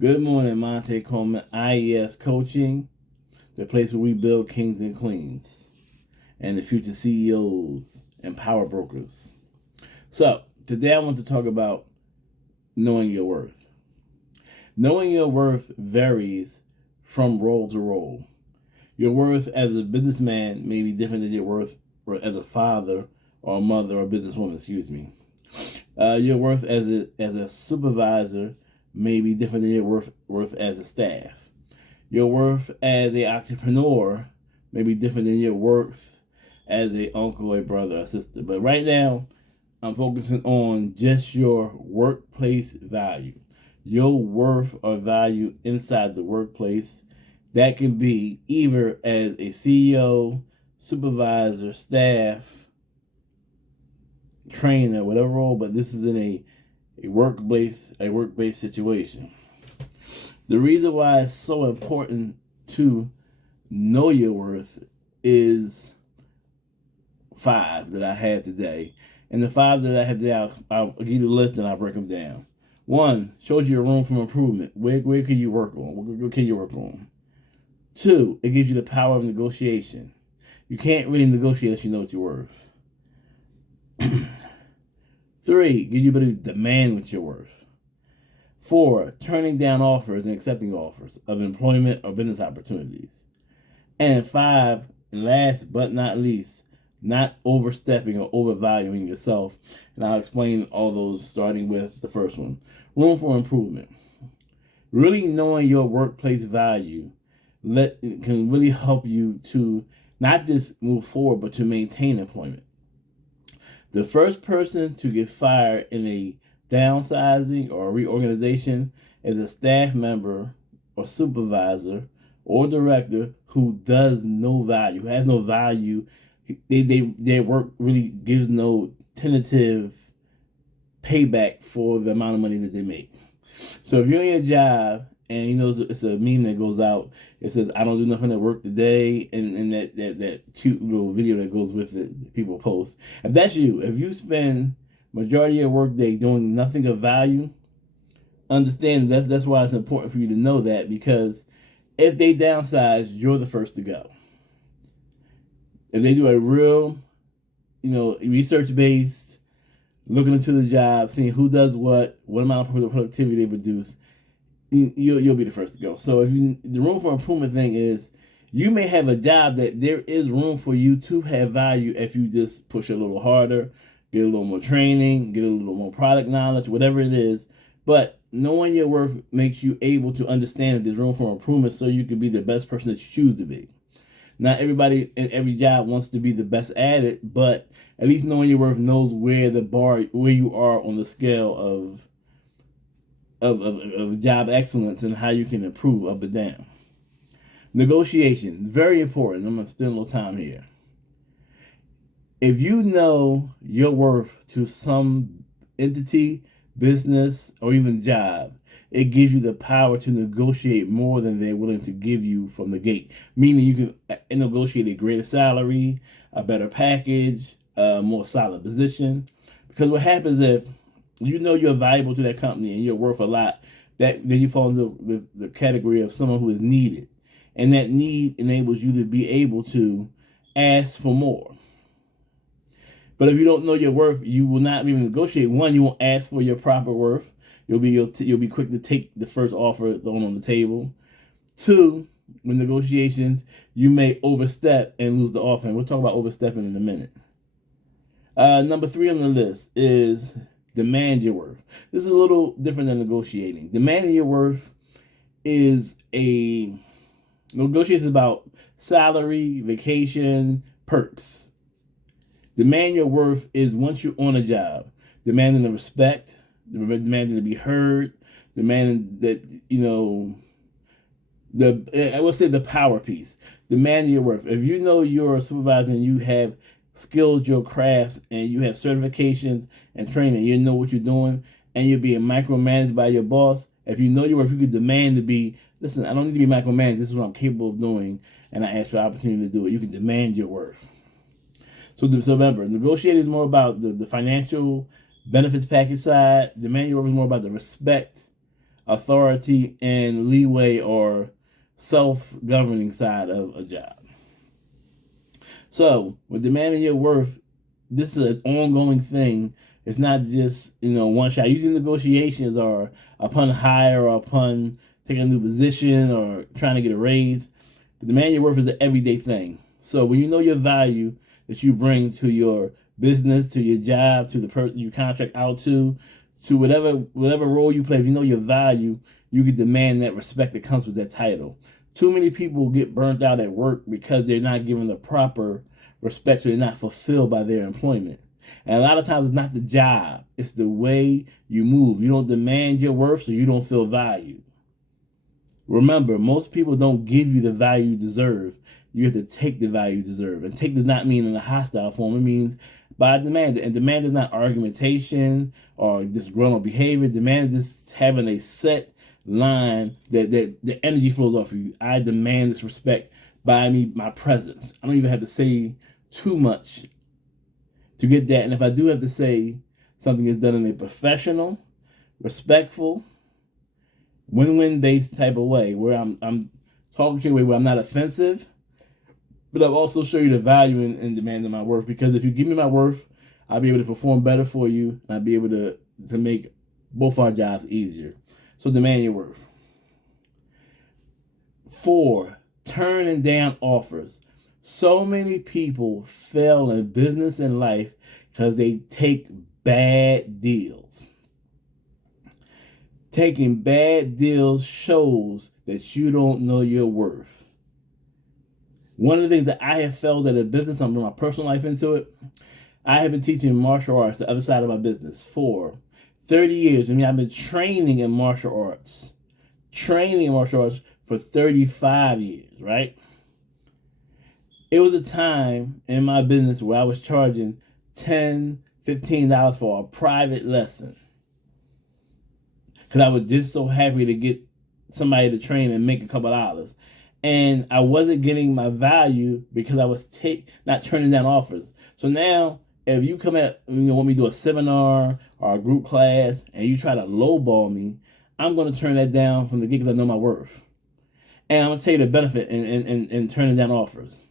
Good morning, Monte Coleman, IES Coaching, the place where we build kings and queens and the future CEOs and power brokers. So, today I want to talk about knowing your worth. Knowing your worth varies from role to role. Your worth as a businessman may be different than your worth as a father or a mother or a businesswoman, excuse me. Your worth as a supervisor may be different than your worth as a staff. Your worth as an entrepreneur may be different than your worth as a uncle, a brother, a sister. But right now, I'm focusing on just your workplace value. Your worth or value inside the workplace. That can be either as a CEO, supervisor, staff, trainer, whatever role, but this is in a work-based situation. The reason why it's so important to know your worth is 5 that I had today. And the 5 that I have today, I'll give you the list and I'll break them down. 1, shows you a room for improvement. Where can you work on? What can you work on? 2, it gives you the power of negotiation. You can't really negotiate unless you know what you're worth. 3, gives you ability to demand what you're worth. 4, turning down offers and accepting offers of employment or business opportunities. And 5, and last but not least, not overstepping or overvaluing yourself. And I'll explain all those starting with the first one. Room for improvement. Really knowing your workplace value can really help you to not just move forward, but to maintain employment. The first person to get fired in a downsizing or reorganization is a staff member or supervisor or director who does no value, who has no value. Their work really gives no tentative payback for the amount of money that they make. So if you're in your job and you know it's a meme that goes out, it says, "I don't do nothing at work today," and that cute little video that goes with it, people post. If that's you, if you spend majority of your work day doing nothing of value, understand that's why it's important for you to know that, because if they downsize, you're the first to go. If they do a real, research based, looking into the job, seeing who does what amount of productivity they produce, you'll be the first to go. So the room for improvement thing is, you may have a job that there is room for you to have value if you just push a little harder, get a little more training, get a little more product knowledge, whatever it is. But knowing your worth makes you able to understand that there's room for improvement so you can be the best person that you choose to be. Not everybody in every job wants to be the best at it, but at least knowing your worth knows where you are on the scale of job excellence and how you can improve up and down. Negotiation, very important. I'm going to spend a little time here. If you know your worth to some entity, business, or even job, it gives you the power to negotiate more than they're willing to give you from the gate. Meaning you can negotiate a greater salary, a better package, a more solid position. Because what happens if you know you're valuable to that company and you're worth a lot, then you fall into the category of someone who is needed. And that need enables you to be able to ask for more. But if you don't know your worth, you will not even negotiate. 1, you won't ask for your proper worth. You'll be quick to take the first offer thrown on the table. 2, with negotiations, you may overstep and lose the offer. And we'll talk about overstepping in a minute. Number 3 on the list is demand your worth. This is a little different than negotiating. Demanding your worth is negotiation is about salary, vacation, perks. Demand your worth is once you're on a job, demanding the respect, demanding to be heard, demanding that, I would say the power piece. Demanding your worth. If you know you're a supervisor and you have skilled your crafts and you have certifications and training, you know what you're doing, and you're being micromanaged by your boss, if you know your worth, you could demand to be, listen, I don't need to be micromanaged. This is what I'm capable of doing, and I ask for the opportunity to do it. You can demand your worth. So remember, negotiating is more about the financial benefits package side. Demand your worth is more about the respect authority and leeway or self-governing side of a job. So with demanding your worth, this is an ongoing thing. It's not just, one shot. Usually negotiations are upon hire or upon taking a new position or trying to get a raise. But demanding your worth is an everyday thing. So when you know your value that you bring to your business, to your job, to the person you contract out to whatever role you play, if you know your value, you can demand that respect that comes with that title. Too many people get burnt out at work because they're not given the proper respect, so they're not fulfilled by their employment. And a lot of times it's not the job, it's the way you move. You don't demand your worth, so you don't feel valued. Remember, most people don't give you the value you deserve. You have to take the value you deserve. And take does not mean in a hostile form. It means by demand. And demand is not argumentation or disgruntled behavior. Demand is just having a set line that the energy flows off of you. I demand this respect by my presence. I don't even have to say too much to get that. And if I do have to say, something is done in a professional, respectful, win-win based type of way, where I'm talking to you in a way where I'm not offensive, but I'll also show you the value in demanding my worth. Because if you give me my worth, I'll be able to perform better for you, and I'll be able to make both our jobs easier. So demand your worth. 4, turning down offers. So many people fail in business and life because they take bad deals. Taking bad deals shows that you don't know your worth. One of the things that I have failed at a business, I'm bringing my personal life into it. I have been teaching martial arts, the other side of my business, for 30 years. I've been training in martial arts. For 35 years, right? It was a time in my business where I was charging $10, $15 for a private lesson. Because I was just so happy to get somebody to train and make a couple dollars. And I wasn't getting my value because I was not turning down offers. So now, if you come at, want me to do a seminar or a group class and you try to lowball me, I'm going to turn that down from the gig because I know my worth. And I'm going to tell you the benefit in turning down offers.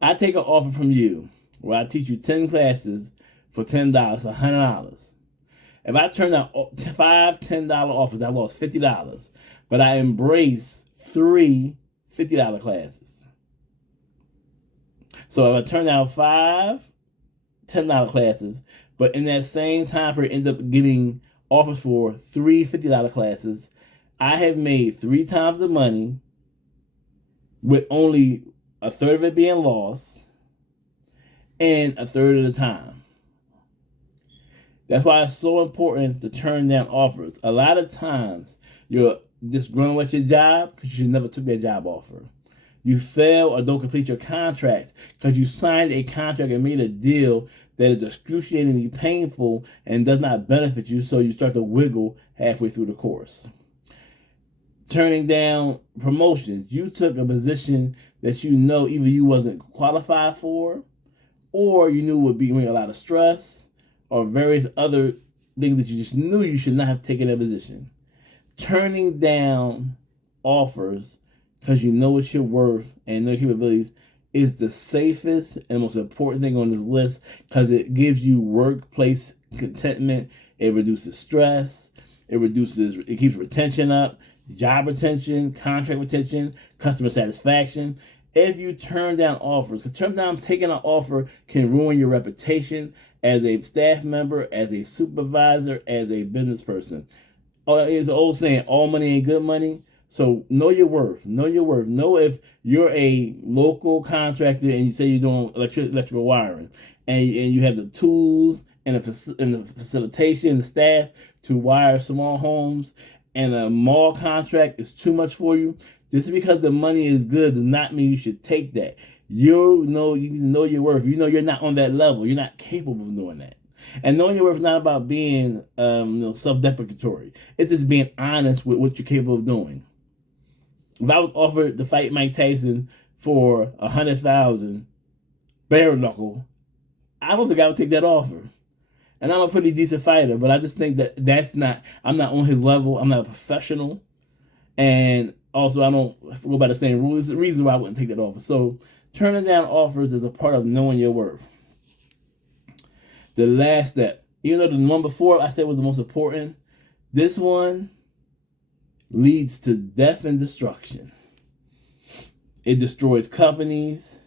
I take an offer from you where I teach you 10 classes for $10, $100. If I turn down 5 $10 offers, I lost $50. But I embrace 3 $50 classes. So if I turn down 5 $10 classes, but in that same time period end up getting offers for 3 $50 classes, I have made 3 times the money with only a third of it being lost and a third of the time. That's why it's so important to turn down offers. A lot of times you're disgruntled at your job because you never took that job offer. You fail or don't complete your contract because you signed a contract and made a deal that is excruciatingly painful and does not benefit you, so you start to wiggle halfway through the course. Turning down promotions. You took a position that either you wasn't qualified for, or you knew would bring a lot of stress, or various other things that you just knew you should not have taken that position. Turning down offers because you know what you're worth and know your capabilities is the safest and most important thing on this list, because it gives you workplace contentment. It reduces stress. It keeps retention up, job retention, contract retention, customer satisfaction. If you turn down offers, because taking an offer can ruin your reputation as a staff member, as a supervisor, as a business person. It's an old saying, all money ain't good money. So know your worth. Know your worth. Know if you're a local contractor and you say you're doing electrical wiring, and you have the tools and the facilitation, the staff to wire small homes, and a mall contract is too much for you. Just because the money is good does not mean you should take that. You need to know your worth. You know you're not on that level. You're not capable of doing that. And knowing your worth is not about being self-deprecatory. It's just being honest with what you're capable of doing. If I was offered to fight Mike Tyson for $100,000 bare knuckle, I don't think I would take that offer. And I'm a pretty decent fighter, but I just think that I'm not on his level. I'm not a professional. And also, I don't go by the same rules. There's a reason why I wouldn't take that offer. So, turning down offers is a part of knowing your worth. The last step, even though the one before I said was the most important, this one leads to death and destruction. It destroys companies.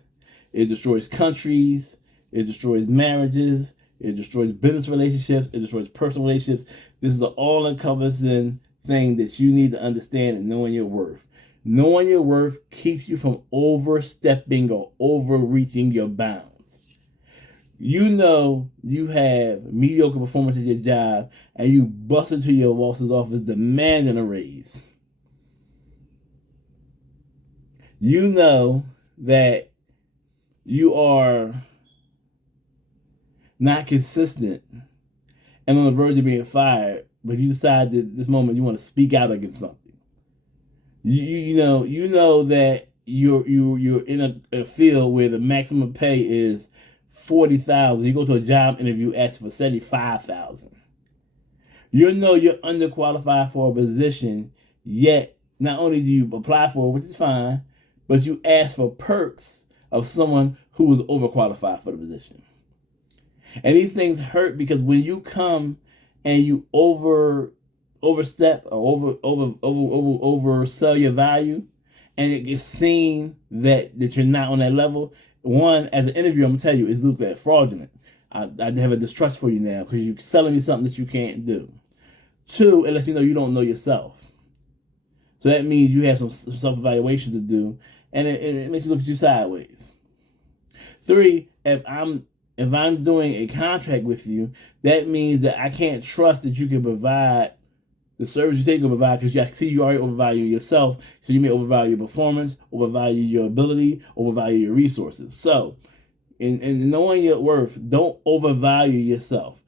It destroys countries. It destroys marriages. It destroys business relationships. It destroys personal relationships. This is an all-encompassing thing that you need to understand and knowing your worth. Knowing your worth keeps you from overstepping or overreaching your bounds. You know you have mediocre performance at your job and you bust into your boss's office demanding a raise. You know that you are not consistent and on the verge of being fired, but you decide that this moment you want to speak out against something. You know that you're in a field where the maximum pay is $40,000. You go to a job interview asking for $75,000. You know you're underqualified for a position, yet not only do you apply for it, which is fine, but you ask for perks of someone who was overqualified for the position. And these things hurt because when you come and you overstep or oversell your value, and it gets seen that you're not on that level, one, as an interviewer, I'm gonna tell you, it's looked at fraudulent. I have a distrust for you now because you're selling me something that you can't do. Two, it lets me know you don't know yourself. So that means you have some self-evaluation to do, and it makes you look at you sideways. Three, if I'm doing a contract with you, that means that I can't trust that you can provide the service you say you can provide because I see you already overvalue yourself. So you may overvalue your performance, overvalue your ability, overvalue your resources. So in knowing your worth, don't overvalue yourself.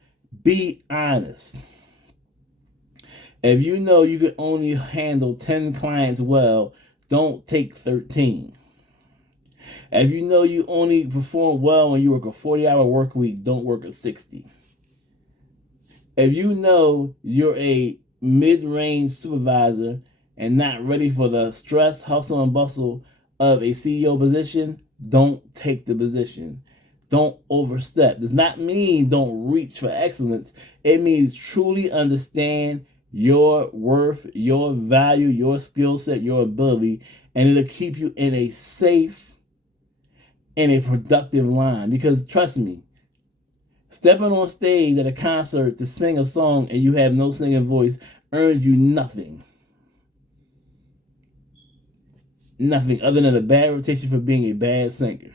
Be honest. If you know you can only handle 10 clients well, don't take 13. If you know you only perform well when you work a 40-hour work week, don't work a 60. If you know you're a mid-range supervisor and not ready for the stress, hustle, and bustle of a CEO position, don't take the position. Don't overstep. Does not mean don't reach for excellence. It means truly understand your worth, your value, your skill set, your ability, and it'll keep you in a safe and a productive line. Because trust me, stepping on stage at a concert to sing a song and you have no singing voice earns you nothing. Nothing other than a bad reputation for being a bad singer.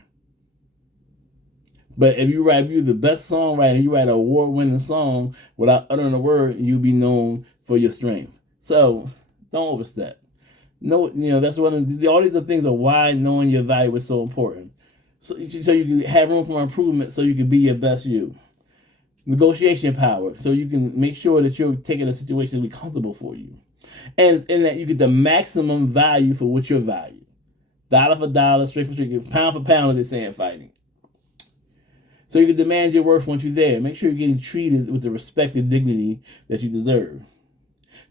But if you're the best songwriter, you write an award-winning song without uttering a word, you'll be known for your strength. So don't overstep. No, that's one of all these are things of why knowing your value is so important. So you can have room for improvement, so you can be your best you. Negotiation power, so you can make sure that you're taking a situation to be comfortable for you, and that you get the maximum value for what you're valued. Dollar for dollar, straight for straight, pound for pound, as they say in fighting. So you can demand your worth once you're there. Make sure you're getting treated with the respect and dignity that you deserve.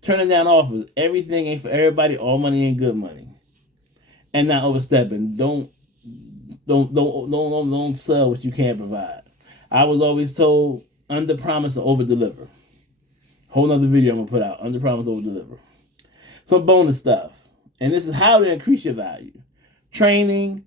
Turning down offers. Everything ain't for everybody. All money ain't good money. And not overstepping. Don't sell what you can't provide. I was always told under promise and over deliver. Whole nother video I'm gonna put out. Under promise, over deliver. Some bonus stuff. And this is how to increase your value. Training,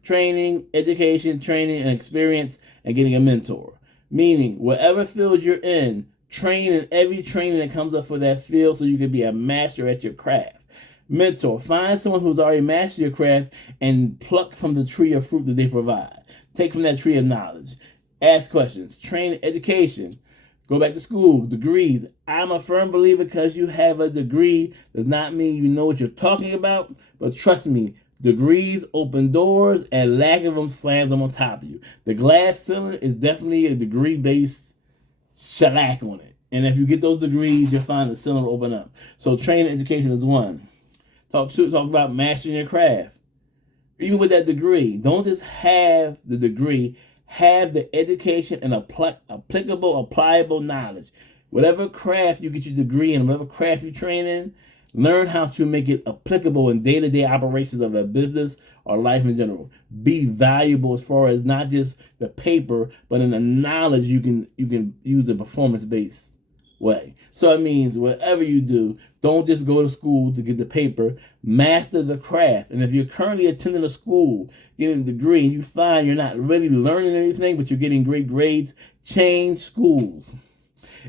education, training, and experience, and getting a mentor. Meaning, whatever field you're in, train in every training that comes up for that field so you can be a master at your craft. Mentor. Find someone who's already mastered your craft and pluck from the tree of fruit that they provide. Take from that tree of knowledge. Ask questions. Train, education. Go back to school. Degrees. I'm a firm believer because you have a degree does not mean you know what you're talking about, but trust me, degrees open doors, and lack of them slams them on top of you. The glass ceiling is definitely a degree-based shellac on it. And if you get those degrees, you'll find the ceiling will open up. So training education is one. Talk about mastering your craft. Even with that degree, don't just have the degree, Have the education and applicable, applicable knowledge. Whatever craft you get your degree in, whatever craft you train in, learn how to make it applicable in day-to-day operations of a business or life in general. Be valuable as far as not just the paper, but in the knowledge you can use a performance-based way. So it means whatever you do, don't just go to school to get the paper. Master the craft. And if you're currently attending a school, getting a degree, and you find you're not really learning anything, but you're getting great grades, change schools.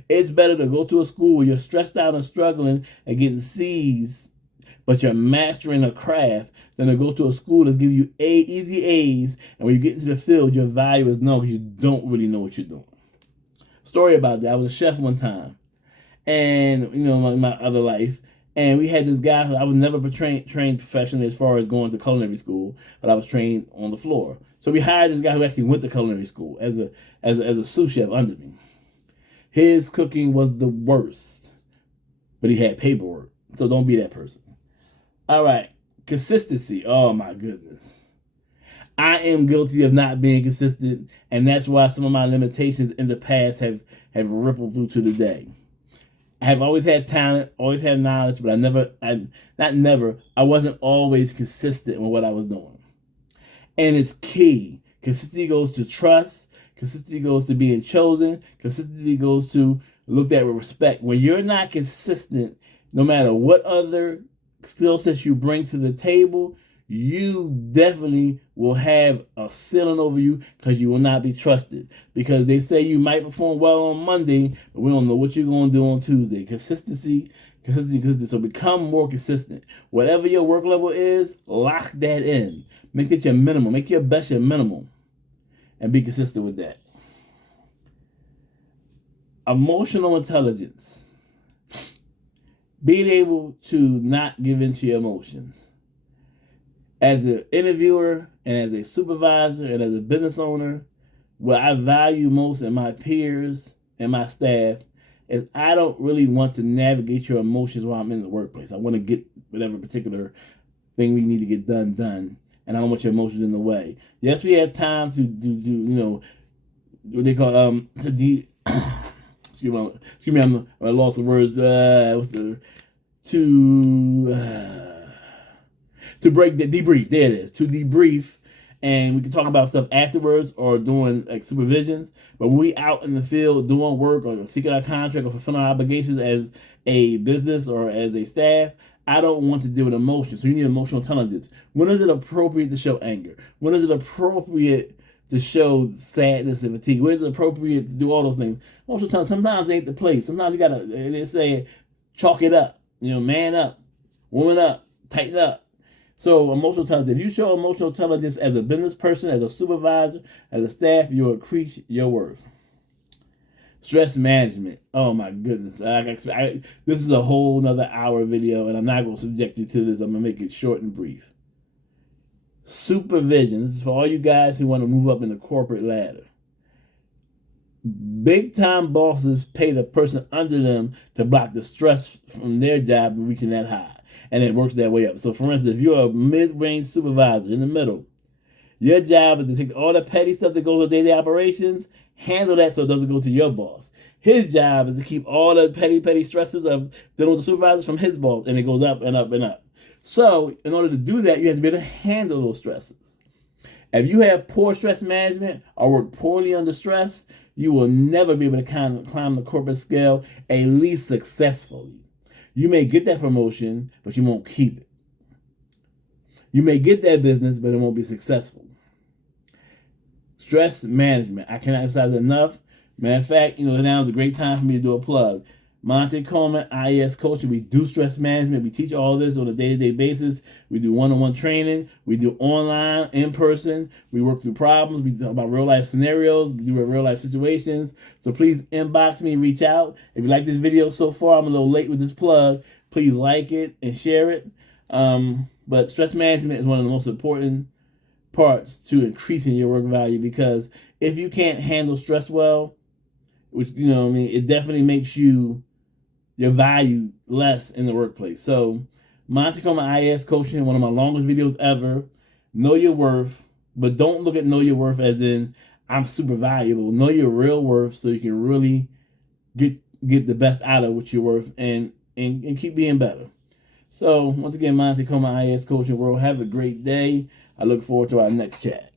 It's better to go to a school where you're stressed out and struggling and getting C's, but you're mastering a craft, than to go to a school that's giving you easy A's, and when you get into the field, your value is known because you don't really know what you're doing. Story about that. I was a chef one time, and in my other life, and we had this guy who I was never trained professionally as far as going to culinary school, but I was trained on the floor. So we hired this guy who actually went to culinary school as a sous chef under me. His cooking was the worst, but he had paperwork. So don't be that person. All right, consistency. Oh my goodness. I am guilty of not being consistent, and that's why some of my limitations in the past have rippled through to today. I have always had talent, always had knowledge, but I wasn't always consistent with what I was doing. And it's key. Consistency goes to trust. Consistency goes to being chosen. Consistency goes to looked at with respect. When you're not consistent, no matter what other skill sets you bring to the table, you definitely will have a ceiling over you because you will not be trusted. Because they say you might perform well on Monday, but we don't know what you're going to do on Tuesday. Consistency. So become more consistent. Whatever your work level is, lock that in. Make that your minimum. Make your best your minimum. And be consistent with that. Emotional intelligence. Being able to not give in to your emotions. As an interviewer and as a supervisor and as a business owner, what I value most in my peers and my staff is I don't really want to navigate your emotions while I'm in the workplace. I want to get whatever particular thing we need to get done. And I don't want your emotions in the way. Yes, we have time to do what they call excuse me, I'm a loss of words. To break the debrief. There it is. To debrief, and we can talk about stuff afterwards or doing like supervisions. But when we out in the field doing work or seeking our contract or fulfilling our obligations as a business or as a staff, I don't want to deal with emotions. So you need emotional intelligence. When is it appropriate to show anger? When is it appropriate to show sadness and fatigue? When is it appropriate to do all those things? Emotional intelligence, sometimes it ain't the place. Sometimes you gotta, they say, chalk it up. Man up, woman up, tighten up. So emotional intelligence. If you show emotional intelligence as a business person, as a supervisor, as a staff, you'll increase your worth. Stress management. Oh my goodness. This is a whole nother hour video, and I'm not going to subject you to this. I'm going to make it short and brief. Supervision. This is for all you guys who want to move up in the corporate ladder. Big time bosses pay the person under them to block the stress from their job and reaching that high. And it works that way up. So for instance, if you're a mid-range supervisor in the middle, your job is to take all the petty stuff that goes with daily operations, handle that so it doesn't go to your boss. His job is to keep all the petty stresses of dealing with the supervisors from his boss, and it goes up and up and up. So in order to do that, you have to be able to handle those stresses. If you have poor stress management or work poorly under stress, you will never be able to climb the corporate scale, at least successfully. You may get that promotion, but you won't keep it. You may get that business, but it won't be successful. Stress management. I cannot emphasize it enough. Matter of fact, now is a great time for me to do a plug. Monte Coleman, IES Coaching. We do stress management. We teach all this on a day-to-day basis. We do one-on-one training. We do online, in-person. We work through problems. We talk about real-life scenarios. We do real-life situations. So please inbox me, reach out. If you like this video so far, I'm a little late with this plug. Please like it and share it. But stress management is one of the most important parts to increasing your work value, because if you can't handle stress well, which, it definitely makes your value less in the workplace. So Monte Coleman IAS Coaching, one of my longest videos ever. Know your worth, but don't look at know your worth as in I'm super valuable. Know your real worth so you can really get the best out of what you're worth and keep being better. So once again, Monte Coma IS Coaching World. Have a great day. I look forward to our next chat.